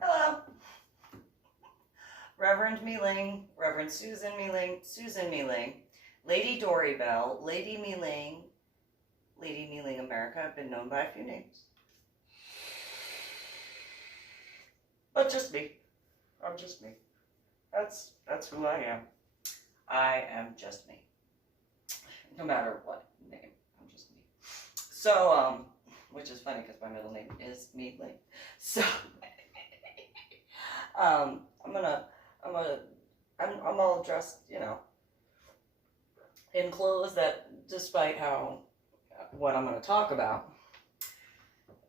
Hello. Reverend MeeLing, Reverend Susan MeeLing, Lady Dori Belle, Lady MeeLing America. I've been known by a few names. But just me. I'm just me. That's who I am. I am just me. No matter what name, I'm just me. So, which is funny because my middle name is MeeLing. So, I'm all dressed, you know, in clothes that, despite what I'm going to talk about,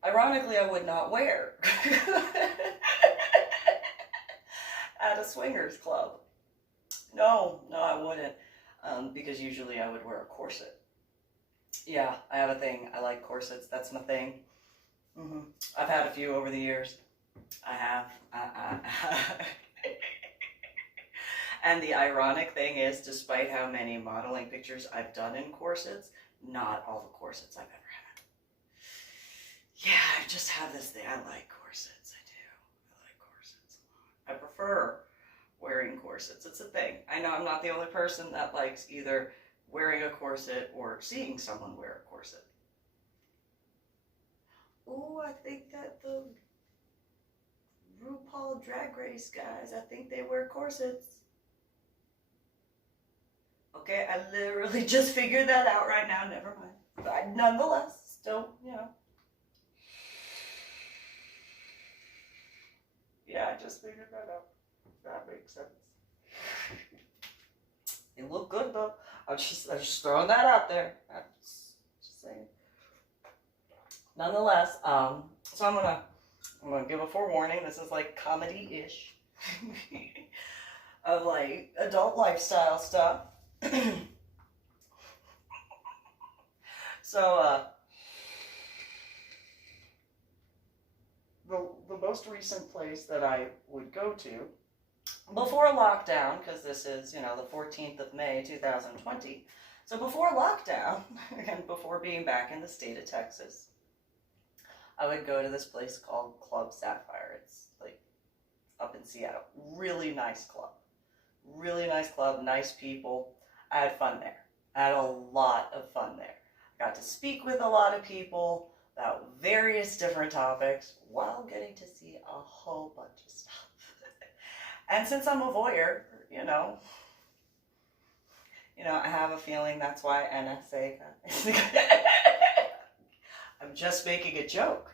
ironically, I would not wear at a swingers club. No, I wouldn't, because usually I would wear a corset. Yeah, I have a thing. I like corsets. That's my thing. I've had a few over the years. I have. And the ironic thing is, despite how many modeling pictures I've done in corsets, not all the corsets I've ever had. Yeah, I just have this thing. I like corsets. I do. I like corsets a lot. I prefer wearing corsets. It's a thing. I know I'm not the only person that likes either wearing a corset or seeing someone wear a corset. Oh, I think that the RuPaul Drag Race guys, I think they wear corsets. Okay, I literally just figured that out right now, never mind. But nonetheless, still, you know. Yeah, I just figured that out. That makes sense. It looked good though. I'm just throwing that out there. I'm just saying. Nonetheless, so I'm gonna give a forewarning. This is like comedy-ish of like adult lifestyle stuff. So, the most recent place that I would go to before lockdown, because this is, you know, the 14th of May, 2020. So before lockdown, and before being back in the state of Texas, I would go to this place called Club Sapphire. It's like up in Seattle. Really nice club. Really nice club, nice people. I had fun there. I had a lot of fun there. I got to speak with a lot of people about various different topics while getting to see a whole bunch of stuff. And since I'm a voyeur, you know, I have a feeling that's why NSA I'm just making a joke.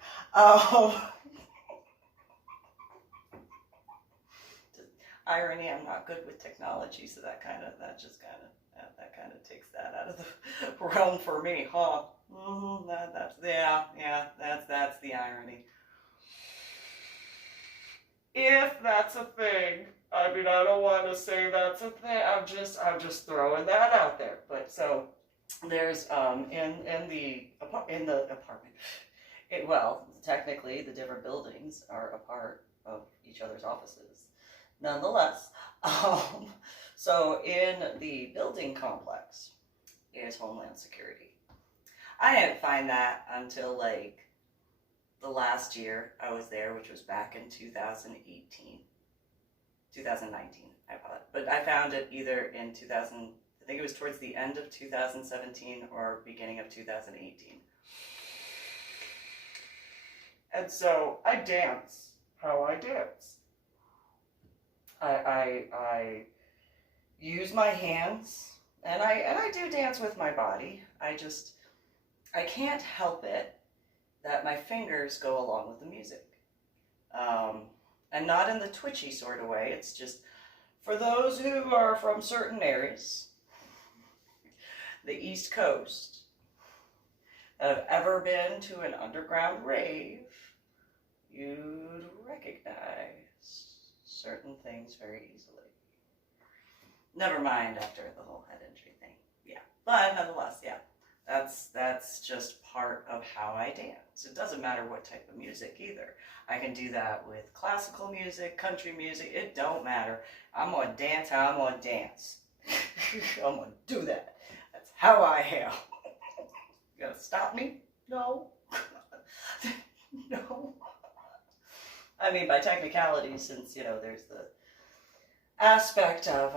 Irony, I'm not good with technology, so that kind of takes that out of the realm for me, huh? That's the irony. If that's a thing. I mean, I don't want to say that's a thing. I'm just throwing that out there. But so there's in the apartment. Well, technically, the different buildings are a part of each other's offices. Nonetheless, so in the building complex is Homeland Security. I didn't find that until like the last year I was there, which was back in 2019, but I found it either in I think it was towards the end of 2017 or beginning of 2018. And so I dance how I dance. I use my hands, and I do dance with my body. I can't help it that my fingers go along with the music. And not in the twitchy sort of way. It's just for those who are from certain areas, the East Coast, that have ever been to an underground rave, you'd recognize certain things very easily. Never mind after the whole head injury thing. Yeah, but nonetheless, yeah. That's just part of how I dance. It doesn't matter what type of music either. I can do that with classical music, country music, it don't matter. I'm gonna dance how I'm gonna dance. I'm gonna do that. That's how I am. You gonna stop me? No. No. I mean, by technicality, since, you know, there's the aspect of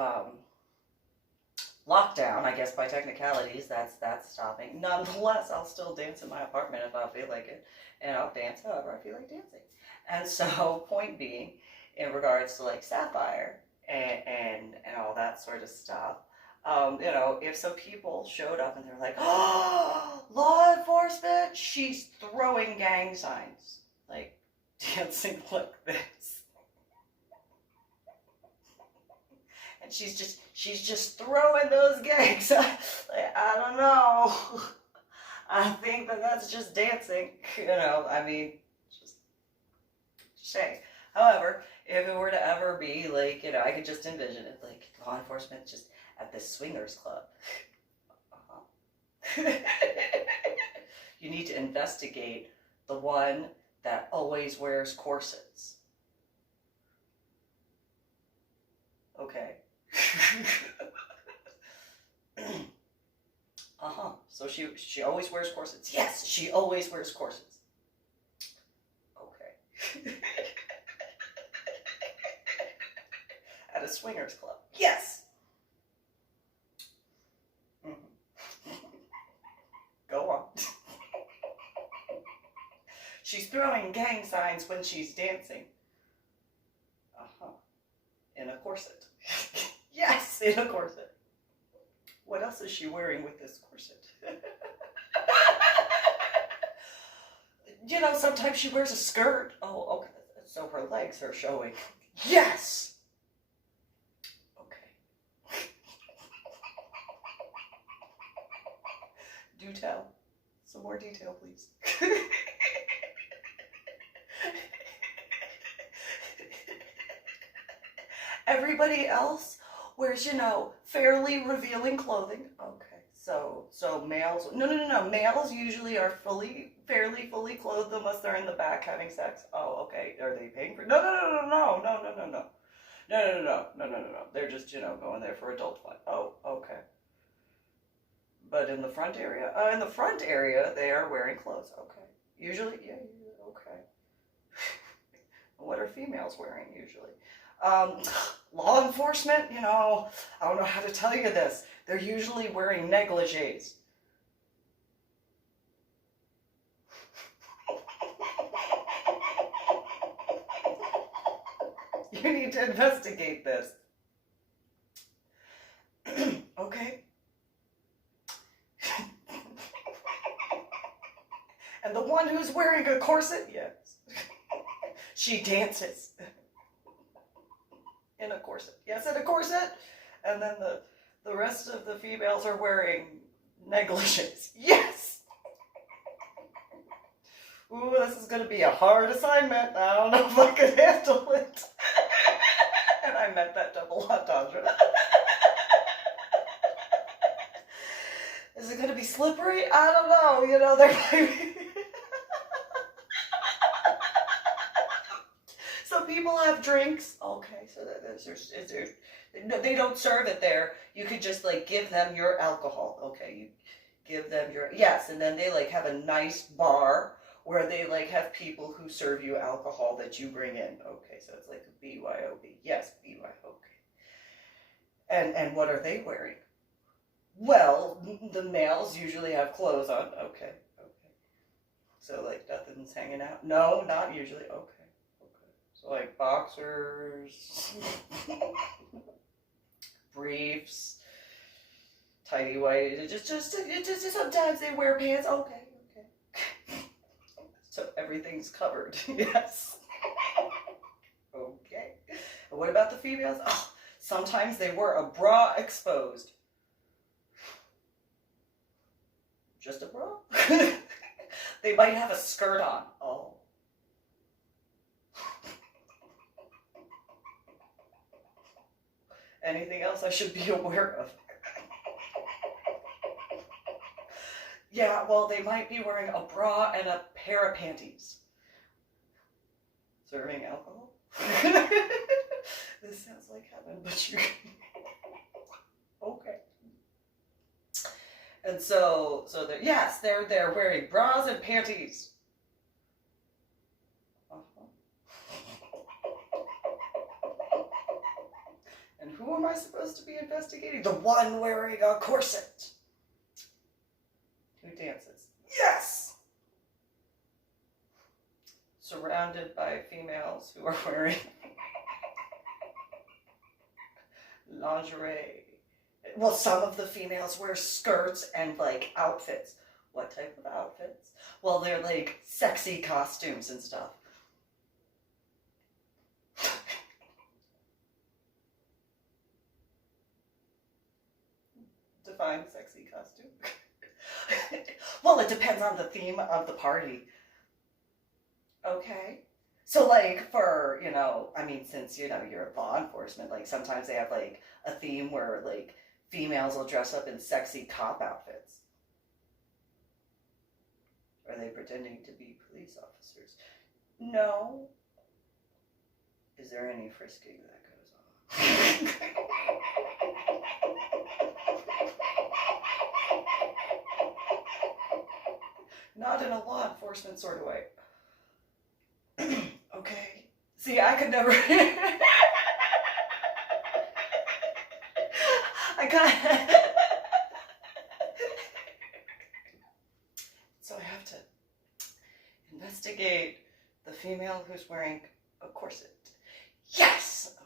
lockdown, I guess by technicalities, that's stopping. Nonetheless, I'll still dance in my apartment if I feel like it, and I'll dance however I feel like dancing. And so, point being, in regards to like Sapphire and all that sort of stuff, you know, if some people showed up and they're like, "Oh, law enforcement," she's throwing gang signs, like dancing like this. And she's just throwing those gangs. Like, I don't know. I think that's just dancing. You know, I mean, just say. However, if it were to ever be like, you know, I could just envision it like law enforcement just at this swingers club. You need to investigate the one that always wears corsets. Okay. So she always wears corsets. Yes, she always wears corsets. Okay. At a swingers club. Yes. Go on. She's throwing gang signs when she's dancing. In a corset. Yes, in a corset. What else is she wearing with this corset? You know, sometimes she wears a skirt. Oh, okay. So her legs are showing. Yes! Okay. Do tell. Some more detail, please. Everybody else wears, you know, fairly revealing clothing. Okay. So males, no. Males usually are fairly fully clothed unless they're in the back having sex. Oh, okay. Are they paying for? No. They're just, you know, going there for adult fun. Oh, okay. But in the front area, they are wearing clothes. Okay. Usually, yeah, okay. What are females wearing usually? Law enforcement, you know, I don't know how to tell you this. They're usually wearing negligees. You need to investigate this. Okay. And the one who's wearing a corset, yes. She dances. In a corset. Yes, in a corset. And then the rest of the females are wearing negligees. Yes! Ooh, this is going to be a hard assignment. I don't know if I could handle it. And I meant that double entendre. Is it going to be slippery? I don't know. You know, there might be... Some people have drinks. Okay, so they don't serve it there. You could just like give them your alcohol. Okay, you give them your, yes, and then they like have a nice bar where they like have people who serve you alcohol that you bring in. Okay, so it's like a BYOB. Yes, BY. Okay. And what are they wearing? Well, the males usually have clothes on. Okay. So like nothing's hanging out. No, not usually. Okay. So like boxers, briefs, tidy white. Just sometimes they wear pants. Okay. So everything's covered. Yes. Okay. And what about the females? Oh, sometimes they wear a bra exposed. Just a bra? They might have a skirt on. Oh. Anything else I should be aware of? Yeah, well, they might be wearing a bra and a pair of panties. Serving alcohol? This sounds like heaven, but you... Okay. And so they're wearing bras and panties. Uh-huh. And who am I supposed to be investigating? The one wearing a corset. Who dances? Yes! Surrounded by females who are wearing lingerie. Well, some of the females wear skirts and like outfits. What type of outfits? Well, they're like sexy costumes and stuff. Define sexy costume. Well, it depends on the theme of the party. Okay. So like for, I mean, since, you're law enforcement, like sometimes they have like a theme where like females will dress up in sexy cop outfits. Are they pretending to be police officers? No. Is there any frisking that goes on? Not in a law enforcement sort of way. Okay. See, I could never. I got. So I have to investigate the female who's wearing a corset. Yes!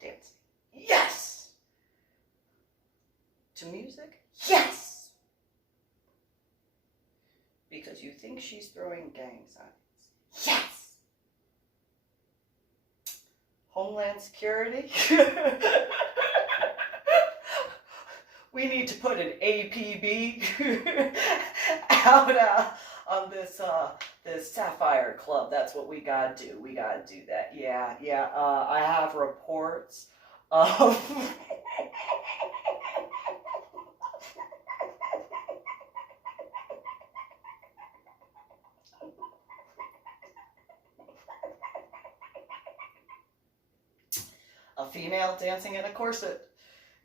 Dancing. Yes! To music? Yes! Because you think she's throwing gang signs. Yes! Homeland Security? We need to put an APB out on this Sapphire club. That's what we gotta do. We gotta do that. Yeah. I have reports of a female dancing in a corset.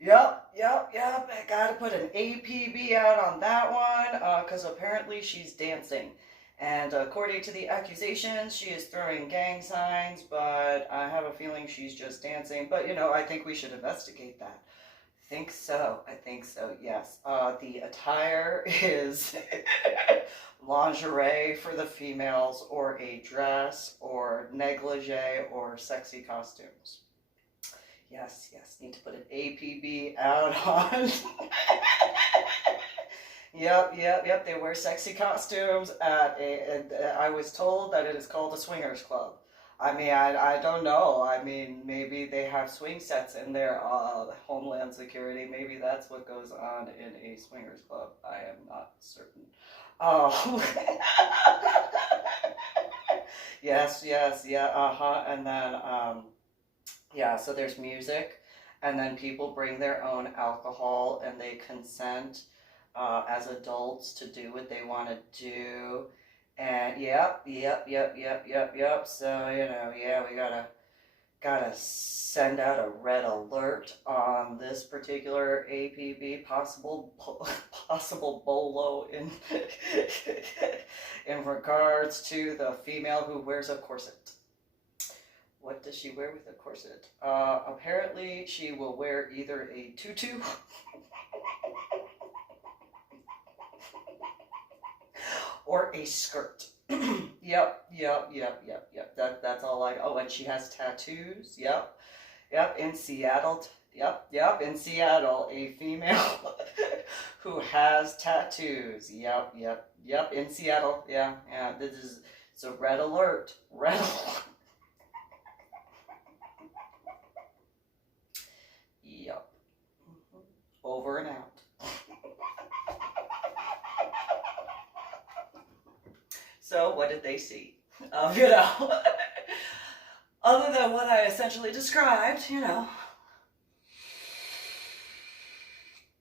Yep. I gotta put an APB out on that one, because apparently she's dancing. And according to the accusations, she is throwing gang signs, but I have a feeling she's just dancing. But, I think we should investigate that. I think so, yes. The attire is lingerie for the females, or a dress, or negligee, or sexy costumes. Yes, need to put an APB out on. Yep, they wear sexy costumes at I was told that it is called a swingers club. I mean, I don't know. I mean, maybe they have swing sets in their Homeland Security. Maybe that's what goes on in a swingers club. I am not certain. Oh. Yes, yeah, and then, so there's music, and then people bring their own alcohol, and they consent as adults to do what they want to do. And yep. So, we gotta send out a red alert on this particular APB, possible bolo in regards to the female who wears a corset. What does she wear with a corset? Apparently she will wear either a tutu or a skirt. Yep. That's all oh, and she has tattoos. Yep, in Seattle. Yep, in Seattle, a female who has tattoos. Yep, in Seattle. Yeah, it's a red alert. Yep. Over and out. So what did they see? Other than what I essentially described,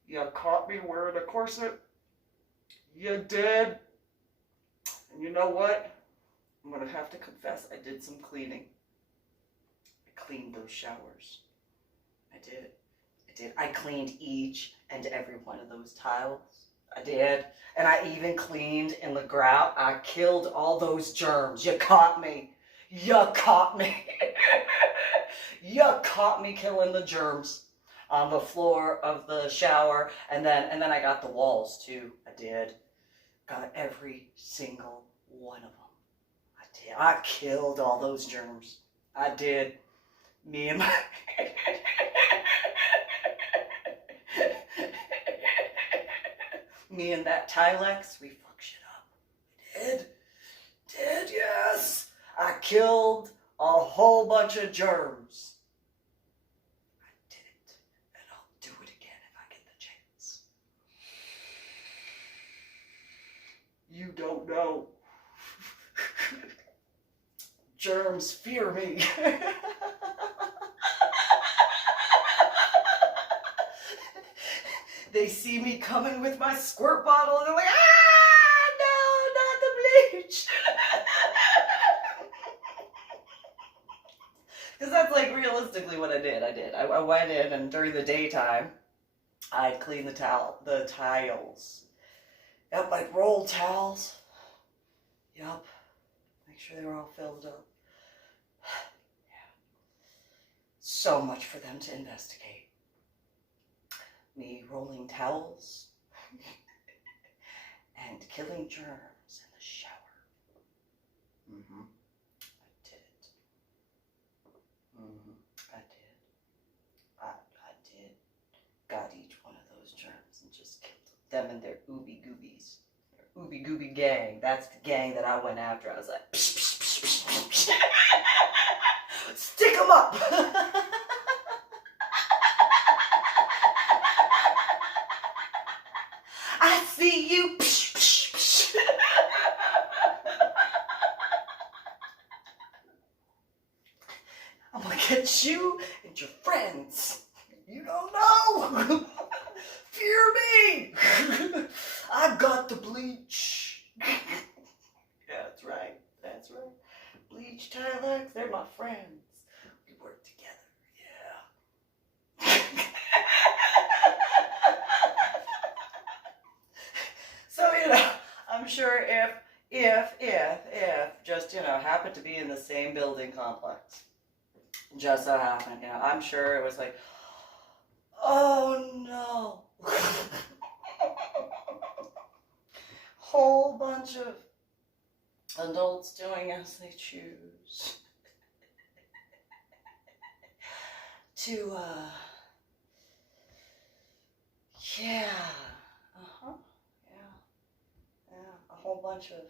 You caught me wearing a corset. You did. And you know what? I'm going to have to confess, I did some cleaning. I cleaned those showers. I did. I did. I cleaned each and every one of those tiles. I did. And I even cleaned in the grout. I killed all those germs. You caught me. You caught me. You caught me killing the germs on the floor of the shower. And then I got the walls too. I did. Got every single one of them. I did. I killed all those germs. I did. Me and my... Me and that Tilex, we fucked shit up. Did, yes. I killed a whole bunch of germs. I did it, and I'll do it again if I get the chance. You don't know. Germs fear me. They see me coming with my squirt bottle and they're like, ah, no, not the bleach. Because that's like realistically what I did. I went in and during the daytime, I'd clean the tiles. Yep, I'd roll towels. Yep, make sure they were all filled up. Yeah. So much for them to investigate. Me rolling towels and killing germs in the shower. I did it. I did. I did. Got each one of those germs and just killed them and their ooby goobies. Their ooby gooby gang. That's the gang that I went after. I was like, psh, psh, psh, psh, psh. Stick them up. I see you. Psh, psh, psh. I'm gonna get you and your friends. You don't know. Fear me. I've got the bleach. Yeah, that's right. That's right. Bleach, Tilex, they're my friends. We work together. Yeah. So, I'm sure if just, happened to be in the same building complex, just so happened, I'm sure it was like, oh no. Whole bunch of adults doing as they choose. To, yeah. A whole bunch of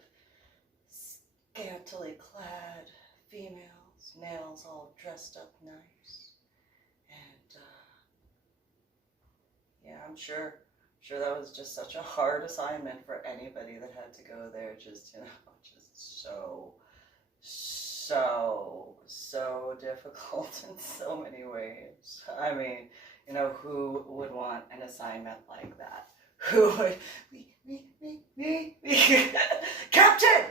scantily clad females, males all dressed up nice. And, I'm sure that was just such a hard assignment for anybody that had to go there. Just, just so difficult in so many ways. I mean, who would want an assignment like that? Who would, me, Captain!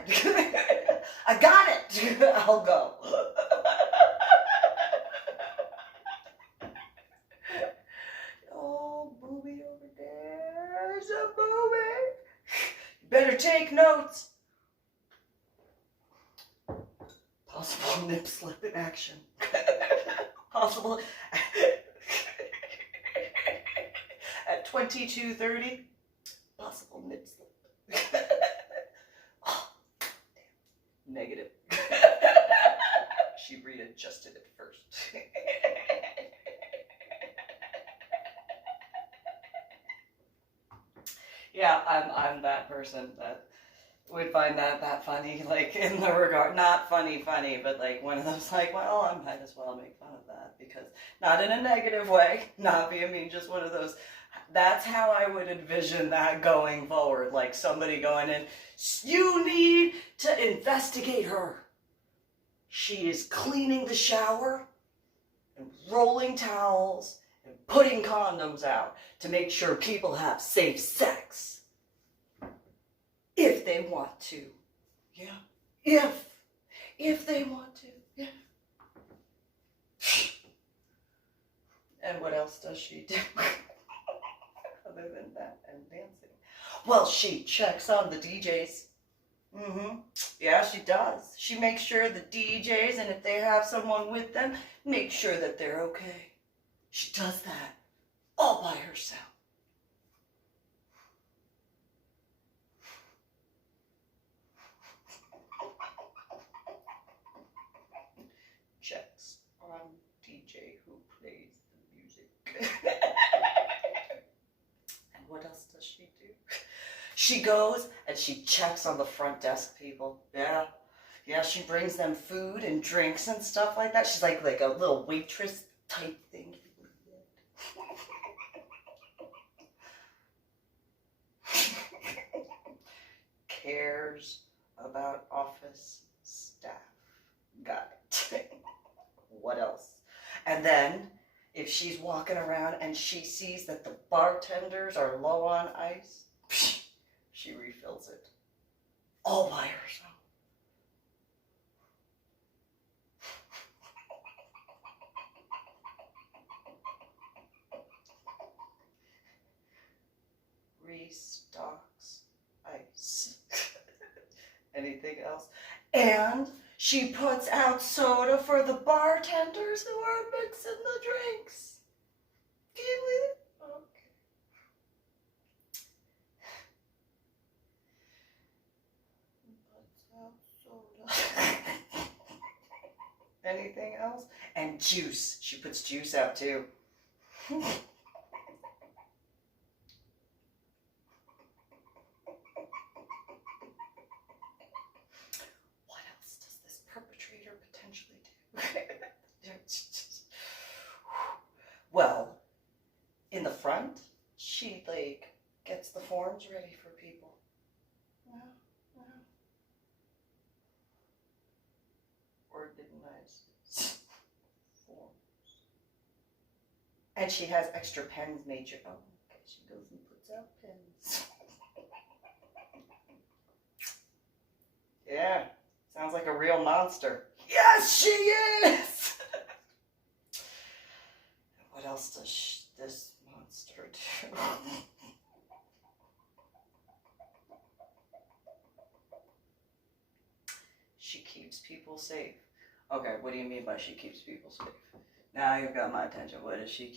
I got it! I'll go. Oh, booby over there. There's a booby. Better take notes. Possible nip slip in action. Possible at 22:30. Possible nip slip. Oh, damn. Negative. She readjusted it first. Yeah, I'm that person that would find that funny, like in the regard, not funny, but like one of those like, well, I might as well make fun of that because not in a negative way, not being mean, just one of those. That's how I would envision that going forward, like somebody going in, you need to investigate her. She is cleaning the shower and rolling towels and putting condoms out to make sure people have safe sex. If they want to. Yeah. If they want to. Yeah. And what else does she do other than that and dancing? Well, she checks on the DJs. Yeah, she does. She makes sure the DJs, and if they have someone with them, make sure that they're okay. She does that all by herself. Checks on DJ who plays the music. And what else does she do? She goes and she checks on the front desk people. Yeah, she brings them food and drinks and stuff like that. She's like a little waitress type thing. Cares about office staff. Got it. What else? And then, if she's walking around and she sees that the bartenders are low on ice, she refills it all by herself. Restocks ice. Anything else? And she puts out soda for the bartenders who are mixing the drinks. Can you believe it? Okay. Puts out soda. Anything else? And juice. She puts juice out too. Potentially do. Well, in the front, she gets the forms ready for people. Organizes forms. And she has extra pens made sure. Oh, okay, she goes and puts out pens. Yeah, sounds like a real monster. Yes, she is! What else does this monster do? She keeps people safe. Okay, what do you mean by she keeps people safe? Now you've got my attention. What does she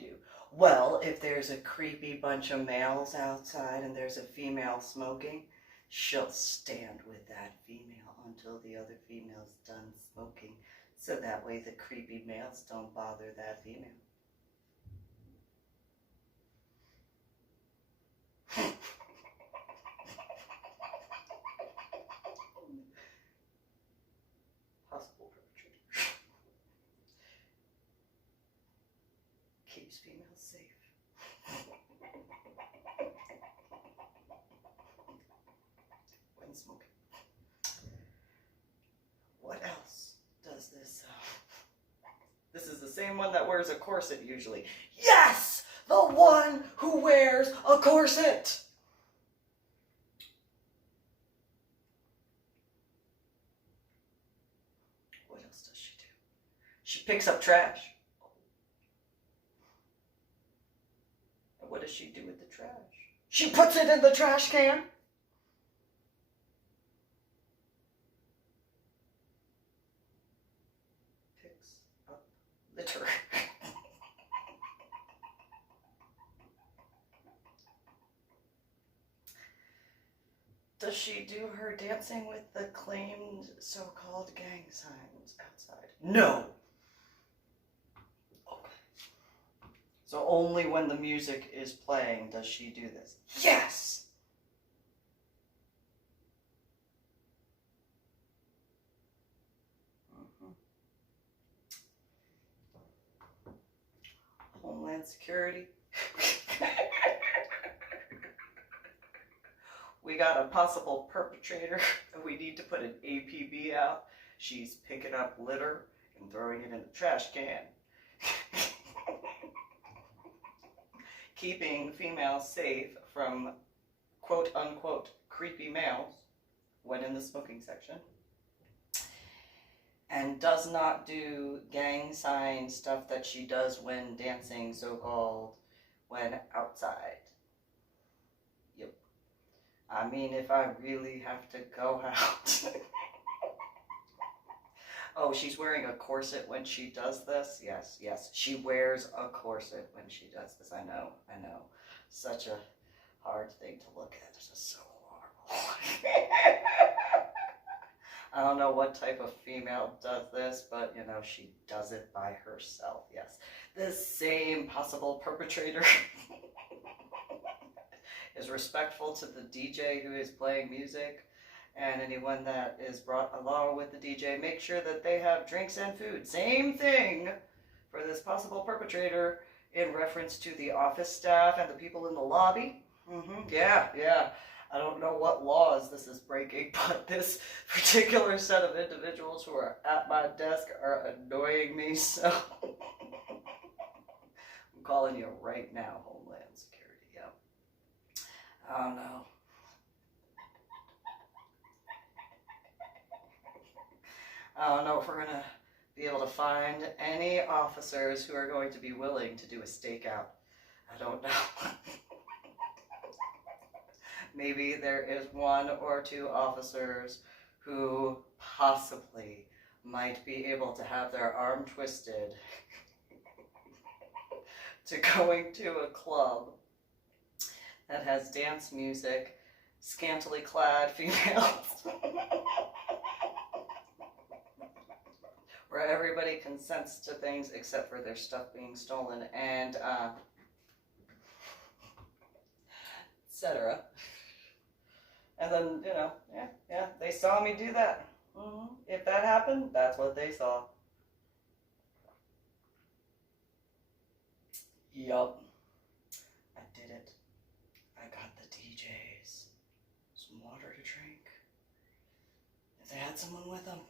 do? Well, if there's a creepy bunch of males outside and there's a female smoking, she'll stand with that female until the other female's done smoking, so that way the creepy males don't bother that female. Possible perpetrator. Keeps females safe. When smoking. What else does this? This is the same one that wears a corset usually. Yes! The one who wears a corset! What else does she do? She picks up trash. And what does she do with the trash? She puts it in the trash can. Litter. Does she do her dancing with the claimed so-called gang signs outside? No. Okay. So only when the music is playing does she do this. Yes! Homeland Security. We got a possible perpetrator. We need to put an APB out. She's picking up litter and throwing it in the trash can. Keeping females safe from quote unquote creepy males when in the smoking section. and does not do gang sign stuff that she does when dancing, so-called, when outside. Yep. I mean, if I really have to go out. Oh, she's wearing a corset when she does this? Yes, yes. She wears a corset when she does this. I know, I know. Such a hard thing to look at. It's just so horrible. I don't know what type of female does this, but, you know, she does it by herself. Yes. The same possible perpetrator is respectful to the DJ who is playing music, and anyone that is brought along with the DJ, make sure that they have drinks and food. Same thing for this possible perpetrator in reference to the office staff and the people in the lobby. Yeah, yeah. I don't know what laws this is breaking, but this particular set of individuals who are at my desk are annoying me, so I'm calling you right now, Homeland Security. Yep. Oh no. I don't know if we're gonna be able to find any officers who are going to be willing to do a stakeout. I don't know. Maybe there is one or two officers who possibly might be able to have their arm twisted to going to a club that has dance music, scantily clad females, where everybody consents to things except for their stuff being stolen, and etc. And then, you know, yeah, they saw me do that. If that happened, that's what they saw. Yup. I did it. I got the DJs some water to drink. If they had someone with them.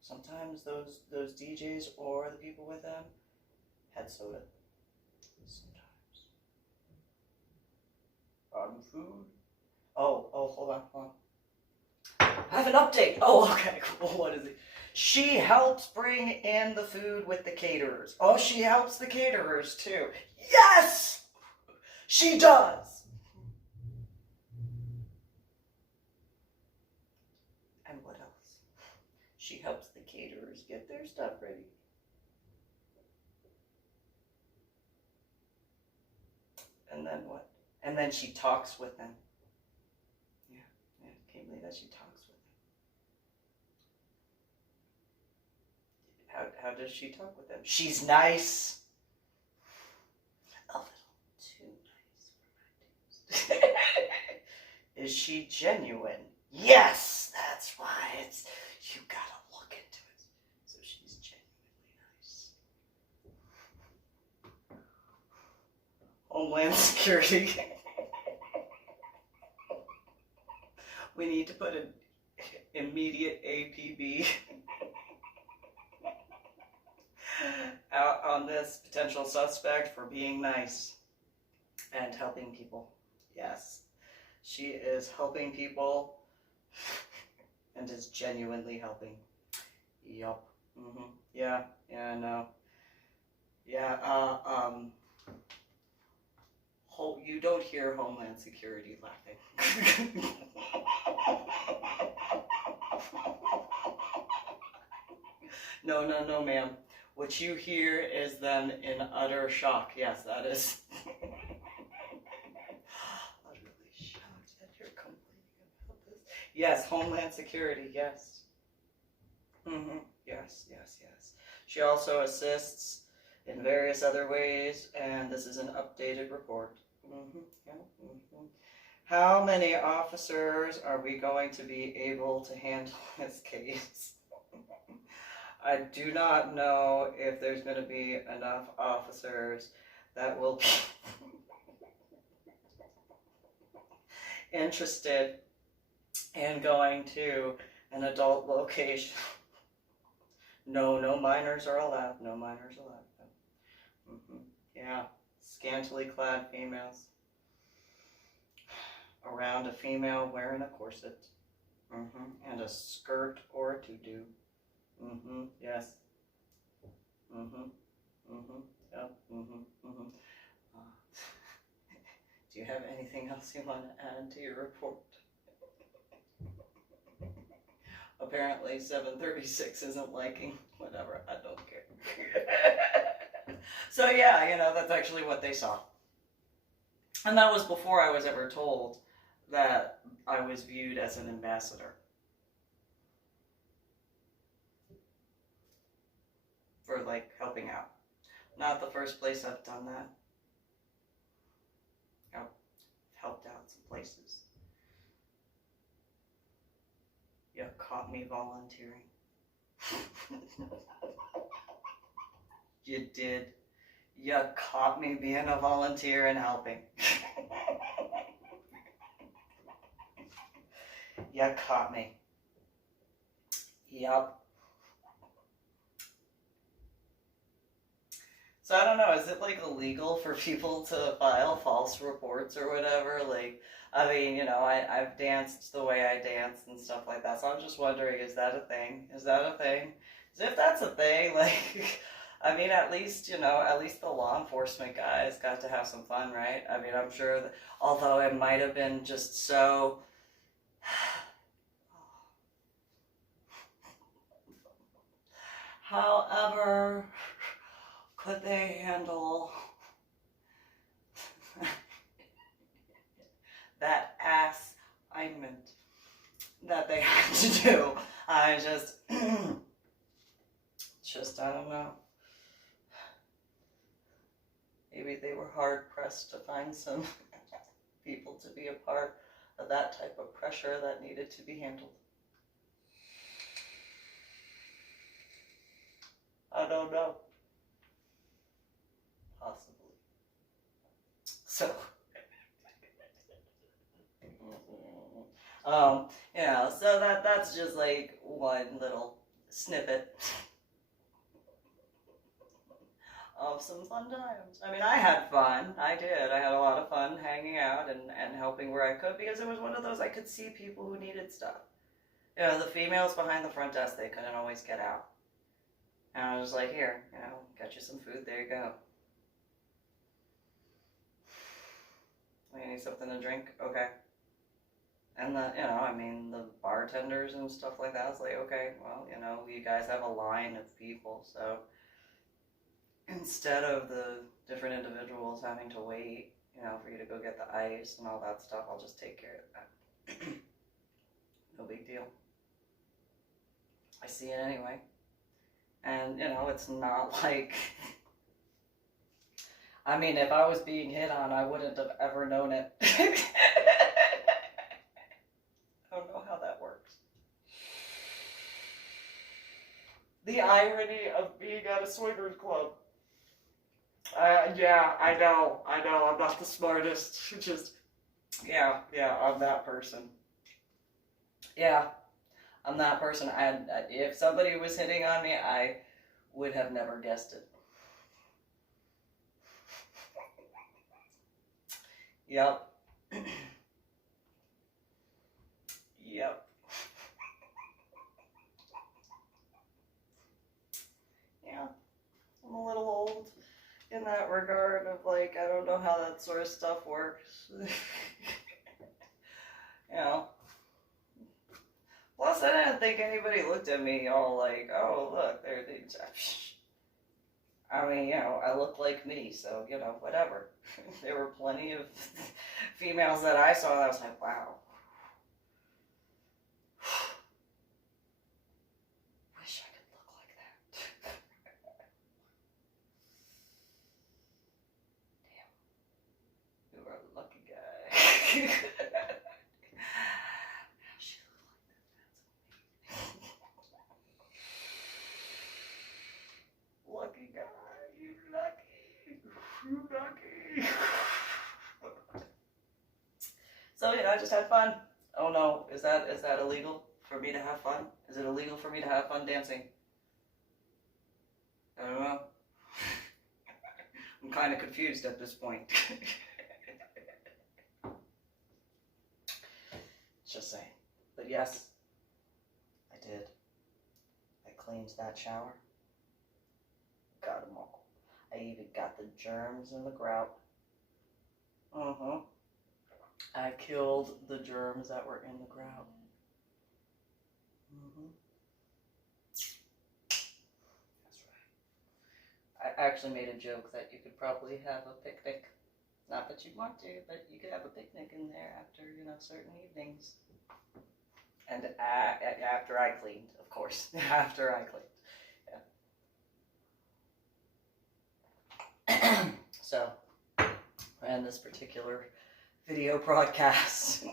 Sometimes those DJs or the people with them had soda. Sometimes. Food. Oh, hold on. I have an update. Oh, okay, cool. What is it? She helps bring in the food with the caterers. Oh, she helps the caterers too. Yes! She does! And what else? She helps the caterers get their stuff ready. And then what? And then she talks with them. Yeah, can't believe that she talks with them. How does she talk with them? She's nice. A little too nice for my taste. Is she genuine? Yes, that's why you gotta look into it. So she's genuinely nice. Homeland Security. We need to put an immediate APB out on this potential suspect for being nice and helping people. Yes, she is helping people and is genuinely helping. Yup. Yeah, no. Yeah, you don't hear Homeland Security laughing. No, ma'am. What you hear is them in utter shock. Yes, that is. Utterly shocked that you're complaining about this. Yes, Homeland Security, yes. Yes. She also assists in various other ways, and this is an updated report. How many officers are we going to be able to handle this case? I do not know if there's going to be enough officers that will be interested in going to an adult location. No minors are allowed. No minors allowed. Yeah, scantily clad females around a female wearing a corset and a skirt or a tutu. Mm-hmm. Yes. Mm-hmm. Mm-hmm. Yep. Mm-hmm. Mm-hmm. Uh, do you have anything else you want to add to your report? Apparently 736 isn't liking whatever. I don't care. So yeah, that's actually what they saw. And that was before I was ever told that I was viewed as an ambassador for like helping out. Not the first place I've done that. I've helped out some places. You caught me volunteering. You did. You caught me being a volunteer and helping. You caught me. Yup. So I don't know, is it like illegal for people to file false reports or whatever? Like, I mean, I've danced the way I danced and stuff like that. So I'm just wondering, is that a thing? Is that a thing? Because if that's a thing, like, I mean, at least the law enforcement guys got to have some fun, right? I mean, I'm sure that, although it might have been just so... However, could they handle that assignment that they had to do? I just, I don't know. Maybe they were hard pressed to find some people to be a part of that type of pressure that needed to be handled. I don't know. Possibly. So, so that's just like one little snippet of some fun times. I mean, I had fun. I did. I had a lot of fun hanging out and helping where I could, because it was one of those, I could see people who needed stuff. The females behind the front desk, they couldn't always get out. And I was like, here, got you some food, there you go. You need something to drink? Okay. And the bartenders and stuff like that, it's like, okay, well, you guys have a line of people, so instead of the different individuals having to wait, for you to go get the ice and all that stuff, I'll just take care of that. No big deal. I see it anyway. And, it's not like... I mean, if I was being hit on, I wouldn't have ever known it. I don't know how that works. The irony of being at a swingers club. Yeah, I know, I'm not the smartest. Just, yeah, I'm that person. Yeah, I'm that person. If somebody was hitting on me, I would have never guessed it. Yep. Yep. Yeah, I'm a little old in that regard of like, I don't know how that sort of stuff works. Plus, I didn't think anybody looked at me all like, oh, look, they're the... I mean, I look like me, so, whatever. There were plenty of females that I saw that I was like, wow. Wish I could look like that. Damn. You are a lucky guy. She looked like that. Lucky guy. You lucky. You lucky. So, I just had fun. Oh no, is that illegal for me to have fun? Is it illegal for me to have fun dancing? I don't know. I'm kind of confused at this point. Just saying. But yes, I did. I cleaned that shower. Got them all. I even got the germs in the grout. I killed the germs that were in the grout. That's right. I actually made a joke that you could probably have a picnic. Not that you'd want to, but you could have a picnic in there after, certain evenings. And after I cleaned, of course. After I cleaned. So, and this particular video broadcast